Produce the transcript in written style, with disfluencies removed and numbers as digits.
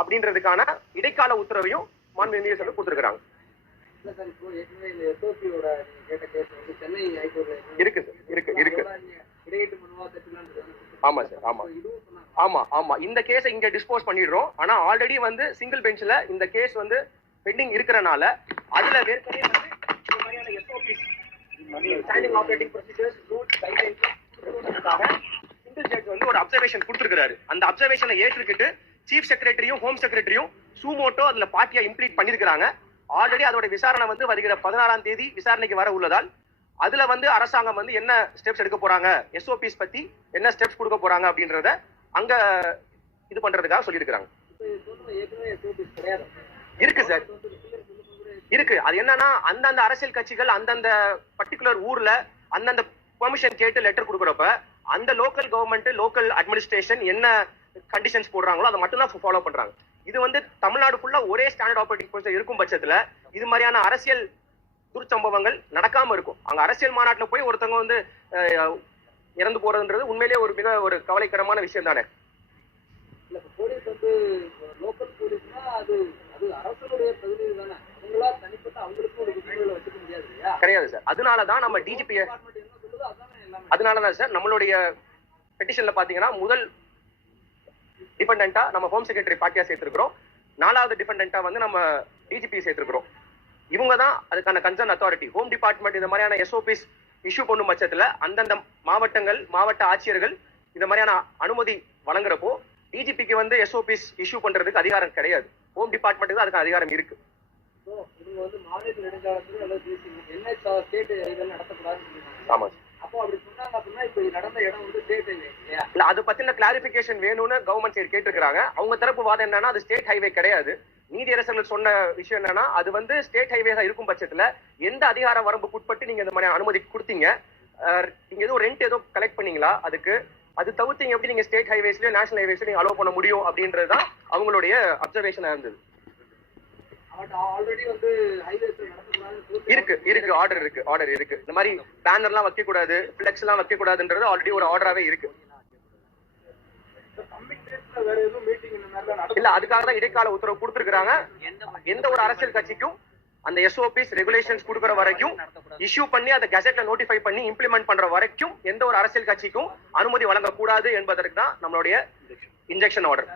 அப்படின்றதுக்கான இடைக்கால உத்தரவையும் மாண்பு நீதிபதி கொடுத்திருக்காங்க. இருக்கு சார், இருக்கு. ஆமா சார், ஆமா. இந்த கேஸை இங்க டிஸ்போஸ் பண்ணிடுறோம். ஆனா ஆல்ரெடி வந்து சிங்கிள் பெஞ்ச்ல இந்த கேஸ் வந்து பெண்டிங் இருக்கறனால அதுல ஏற்கனவே வந்து இந்த மாதிரியான SOPs standing operating procedures rules guidelines single judge வந்து ஒரு அப்சர்வேஷன் கொடுத்திருக்காரு. அந்த அப்சர்வேஷனை ஏற்றுக்கிட்டு சீஃப் செக்ரட்டரியும் ஹோம் செக்ரட்டரியும் சூமோட்டோ அதுல பார்ட்டியா இம்ப்ளீட் பண்ணிருக்காங்க. ஆல்ரெடி அதோட விசாரணை வந்து வருகிற 16ஆம் தேதி விசாரணைக்கு வர உள்ளதால் அதுல வந்து அரசாங்கம் வந்து என்ன ஸ்டெப்ஸ் எடுக்க போறாங்க, எஸ்ஓபிஸ் பத்தி என்ன ஸ்டெப்ஸ் கொடுக்க போறாங்க அப்படின்றத அங்க இது பண்றதுக்காக சொல்லியிருக்காங்க. இருக்கு சார், இருக்கு. அது என்னன்னா அந்தந்த அரசியல் கட்சிகள் அந்தந்த பர்டிகுலர் ஊர்ல அந்தந்த பெர்மிஷன் கேட்டு லெட்டர் கொடுக்குறப்ப அந்த லோக்கல் கவர்மெண்ட் லோக்கல் அட்மினிஸ்ட்ரேஷன் என்ன கண்டிஷன்ஸ் போடுறாங்களோ அதை மட்டும் தான் ஃபாலோ பண்றாங்க. இது வந்து தமிழ்நாடு ஃபுல்லா ஒரே ஸ்டாண்டர்ட் ஆபரேட்டிங் ப்ரொசீஜர் இருக்கும் பட்சத்துல இது மாதிரியான அரசியல் துர்ச்சம்பவங்கள் நடக்காம இருக்கும். அங்க அரசியல் மாநாட்டுல போய் ஒருத்தவங்க வந்து இறந்து போறதுன்றது உண்மையிலேயே ஒரு மிக ஒரு கவலைக்கிடமான விஷயம் தானே. போலீஸ் வந்து லோக்கல் போலீஸ்னா அது அரசுடைய பிரதிநிதி தானே, அவங்களா தனிப்பட்ட அவங்களுக்கும் ஒரு விதிமுறைகளை வச்சுக்க முடியாது இல்லையா? கிடையாது சார். அதனாலதான் நம்ம டிஜிபி அதனாலதான் சார் நம்மளுடைய பெட்டிஷன்ல பாத்தீங்கன்னா முதல் டிபெண்டா நம்ம ஹோம் செக்ரட்டரி பார்ட்டியா சேர்த்திருக்கிறோம். 4வது டிபெண்டா வந்து நம்ம டிஜிபி சேர்த்திருக்கிறோம். இவங்க தான் அதுக்கான கன்சர்ன் அத்தாரிட்டி. ஹோம் டிபார்ட்மெண்ட் இந்த மாதிரியான எஸ்ஓபிஸ் இஷ்யூ பண்ணும் பட்சத்துல அந்தந்த மாவட்டங்கள் மாவட்ட ஆட்சியர்கள் இந்த மாதிரியான அனுமதி வழங்குறப்போ டிஜிபிக்கு வந்து எஸ்ஓபிஸ் இஷ்யூ பண்றதுக்கு அதிகாரம் கிடையாது. ஹோம் டிபார்ட்மெண்ட்டுக்கு அதுக்கு அதிகாரம் இருக்கு. இவங்க வந்து மாநில நெடுஞ்சாலைத்துறை நடத்தக்கூடாதுன்னு ஆமா. அப்போ அப்படி சொன்னாங்க அப்படின்னா இப்ப நடந்த இடம் வந்து ஸ்டேட் ஹைவே இல்லையா? இல்ல, அது பத்தின கிளாரிபிகேஷன் வேணும்னு கவர்மெண்ட் சைடு கேட்டிருக்காங்க. அவங்க தரப்பு வாதம் என்னன்னா அது ஸ்டேட் ஹைவே கிடையாது. நீதியரசர்கள் சொன்ன விஷயம் என்னன்னா அது வந்து ஸ்டேட் ஹைவே தான் இருக்கும் பட்சத்துல எந்த அதிகார வரம்புக்கு உட்பட்டு நீங்க இந்த மாதிரி அனுமதி கொடுத்தீங்க, நீங்க ஏதோ ரெண்ட் ஏதோ கலெக்ட் பண்ணீங்களா, அதுக்கு அது தவிர்த்து எப்படி நீங்க ஸ்டேட் ஹைவேஸ்லயோ நேஷனல் ஹைவேஸ்லயோ நீங்க அலோவ் பண்ண முடியும் அப்படின்றதுதான் அவங்களுடைய அப்சர்வேஷனா இருந்தது. ஆல்ரெடி வந்து இருக்கு ஆர்டர் இருக்கு. இந்த மாதிரி பேனர் எல்லாம் வைக்க கூடாது, பிளெக்ஸ் எல்லாம் வைக்க கூடாதுன்றது ஆல்ரெடி ஒரு ஆர்டராவே இருக்கு. இல்ல, அதுக்காக தான் இடைக்கால உத்தரவு கொடுத்திருக்காங்க. எந்த ஒரு அரசியல் கட்சிக்கும் அந்த எஸ்ஓபிஸ் ரெகுலேஷன்ஸ் கொடுக்கிற வரைக்கும் இஷ்யூ பண்ணி அதை கெசெட்ல நோட்டிஃபை பண்ணி இம்ப்ளிமெண்ட் பண்ற வரைக்கும் எந்த ஒரு அரசியல் கட்சிக்கும் அனுமதி வழங்கக்கூடாது என்பதற்கு தான் நம்மளுடைய இன்ஜெக்ஷன் ஆர்டர்.